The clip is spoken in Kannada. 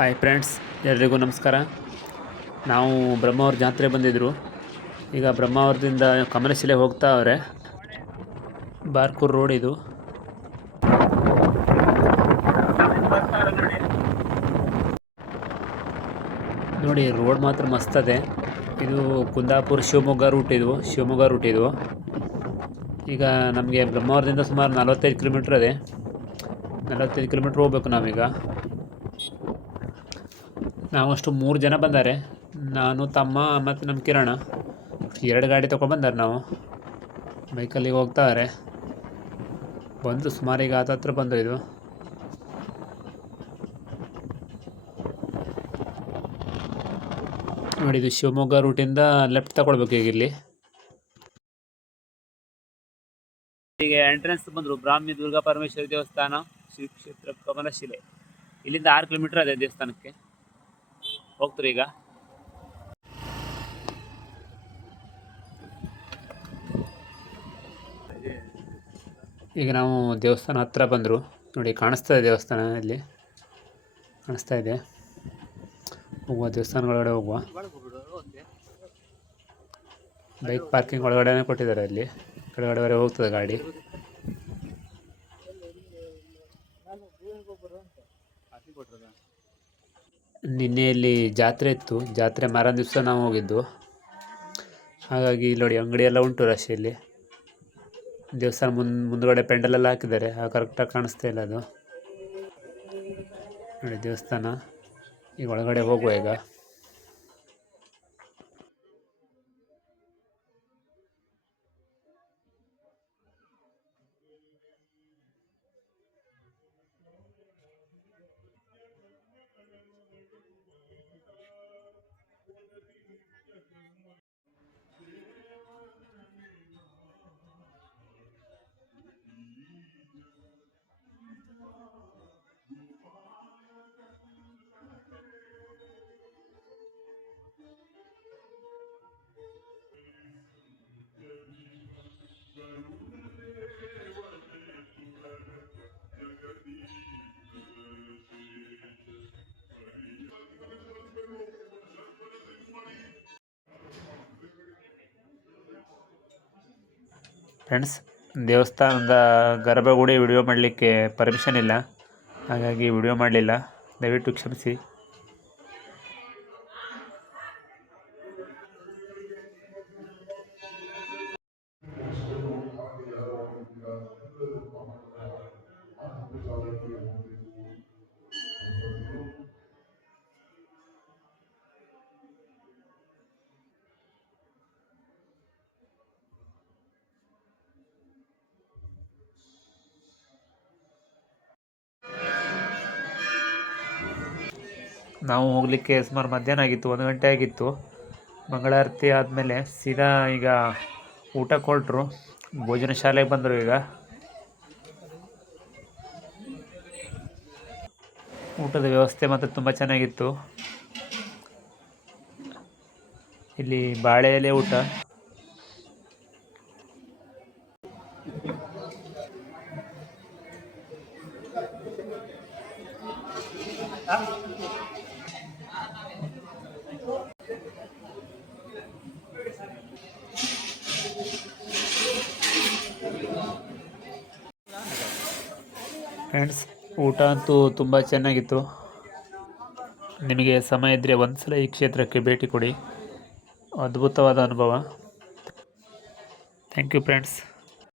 ಹಾಯ್ ಫ್ರೆಂಡ್ಸ್, ಎಲ್ರಿಗೂ ನಮಸ್ಕಾರ. ನಾವು ಬ್ರಹ್ಮಾವರ ಜಾತ್ರೆ ಬಂದಿದ್ದರು. ಈಗ ಬ್ರಹ್ಮಾವರದಿಂದ ಕಮಲಶಿಲೆ ಹೋಗ್ತಾ ಅವ್ರೆ. ಬಾರ್ಕೂರು ರೋಡ್ ಇದು. ನೋಡಿ, ರೋಡ್ ಮಾತ್ರ ಮಸ್ತದೆ. ಇದು ಕುಂದಾಪುರ ಶಿವಮೊಗ್ಗ ರೂಟ್ ಇದು. ಈಗ ನಮಗೆ ಬ್ರಹ್ಮಾವರದಿಂದ ಸುಮಾರು 45 ಕಿಲೋಮೀಟ್ರ್ ಇದೆ. 45 ಕಿಲೋಮೀಟ್ರ್ ಹೋಗ್ಬೇಕು ನಾವೀಗ. ನಾವಷ್ಟು 3 ಜನ ಬಂದಾರೆ. ನಾನು, ತಮ್ಮ ಮತ್ತು ನಮ್ಮ ಕಿರಣ 2 ಗಾಡಿ ತೊಗೊಂಡ್ಬಂದಾರೆ. ನಾವು ಬೈಕಲ್ಲಿ ಹೋಗ್ತಾರೆ. ಬಂದು ಸುಮಾರು ಈಗ ಹತ್ರ ಬಂದು ಇದು ನೋಡಿ, ಇದು ಶಿವಮೊಗ್ಗ ರೂಟಿಂದ ಲೆಫ್ಟ್ ತಗೊಳ್ಬೇಕು. ಈಗ ಇಲ್ಲಿ ಈಗ ಎಂಟ್ರೆನ್ಸ್ ಬಂದರು. ಬ್ರಾಹ್ಮಿ ದುರ್ಗಾ ಪರಮೇಶ್ವರಿ ದೇವಸ್ಥಾನ, ಶ್ರೀ ಕ್ಷೇತ್ರ ಕಮಲಶಿಲೆ. ಇಲ್ಲಿಂದ 6 ಕಿಲೋಮೀಟರ್ ಅದೇ ದೇವಸ್ಥಾನಕ್ಕೆ ಹೋಗ್ತಾರೆ. ಈಗ ನಾವು ದೇವಸ್ಥಾನ ಹತ್ರ ಬಂದರು. ನೋಡಿ, ಕಾಣಿಸ್ತಾ ಇದೆ ದೇವಸ್ಥಾನ. ಇಲ್ಲಿ ಕಾಣಿಸ್ತಾ ಇದೆ. ಹೋಗುವ, ದೇವಸ್ಥಾನಗಳೊಳಗಡೆ ಹೋಗುವ. ಬೈಕ್ ಪಾರ್ಕಿಂಗ್ ಒಳಗಡೆ ಕೊಟ್ಟಿದ್ದಾರೆ. ಅಲ್ಲಿ ಕೆಳಗಡೆ ಹೋಗ್ತದೆ ಗಾಡಿ. ನಿನ್ನೆ ಇಲ್ಲಿ ಜಾತ್ರೆ ಇತ್ತು. ಜಾತ್ರೆ ಮಾರನೇ ದಿವಸ ನಾವು ಹೋಗಿದ್ದು. ಹಾಗಾಗಿ ಇಲ್ಲಿ ನೋಡಿ, ಅಂಗಡಿ ಎಲ್ಲ ಉಂಟು ರಶ್. ಇಲ್ಲಿ ದೇವಸ್ಥಾನ ಮುಂದ್ಗಡೆ ಪೆಂಡಲೆಲ್ಲ ಹಾಕಿದ್ದಾರೆ. ಕರೆಕ್ಟಾಗಿ ಕಾಣಿಸ್ತಾ ಇಲ್ಲ ಅದು. ನೋಡಿ ದೇವಸ್ಥಾನ. ಈಗ ಒಳಗಡೆ ಹೋಗುವ. ಈಗ ಫ್ರೆಂಡ್ಸ್, ದೇವಸ್ಥಾನದ ಗರ್ಭಗುಡಿ ವಿಡಿಯೋ ಮಾಡಲಿಕ್ಕೆ ಪರ್ಮಿಷನ್ ಇಲ್ಲ. ಹಾಗಾಗಿ ವಿಡಿಯೋ ಮಾಡಲಿಲ್ಲ, ದಯವಿಟ್ಟು ಕ್ಷಮಿಸಿ. ನಾವು ಹೋಗಲಿಕ್ಕೆ ಸುಮಾರು ಮಧ್ಯಾಹ್ನ ಆಗಿತ್ತು, 1 ಗಂಟೆ ಆಗಿತ್ತು. ಮಂಗಳಾರತಿ ಆದಮೇಲೆ ಸೀದಾ ಈಗ ಊಟಕ್ಕೆ ಹೊರಟ್ರು. ಭೋಜನ ಶಾಲೆಗೆ ಬಂದರು. ಈಗ ಊಟದ ವ್ಯವಸ್ಥೆ ಮಾತ್ರ ತುಂಬ ಚೆನ್ನಾಗಿತ್ತು. ಇಲ್ಲಿ ಬಾಳೆ ಎಲೆ ಊಟ. ಫ್ರೆಂಡ್ಸ್, ಊಟ ಅಂತೂ ತುಂಬ ಚೆನ್ನಾಗಿತ್ತು. ನಿಮಗೆ ಸಮಯ ಇದ್ದರೆ ಒಂದ್ಸಲ ಈ ಕ್ಷೇತ್ರಕ್ಕೆ ಭೇಟಿ ಕೊಡಿ. ಅದ್ಭುತವಾದ ಅನುಭವ. Thank you friends.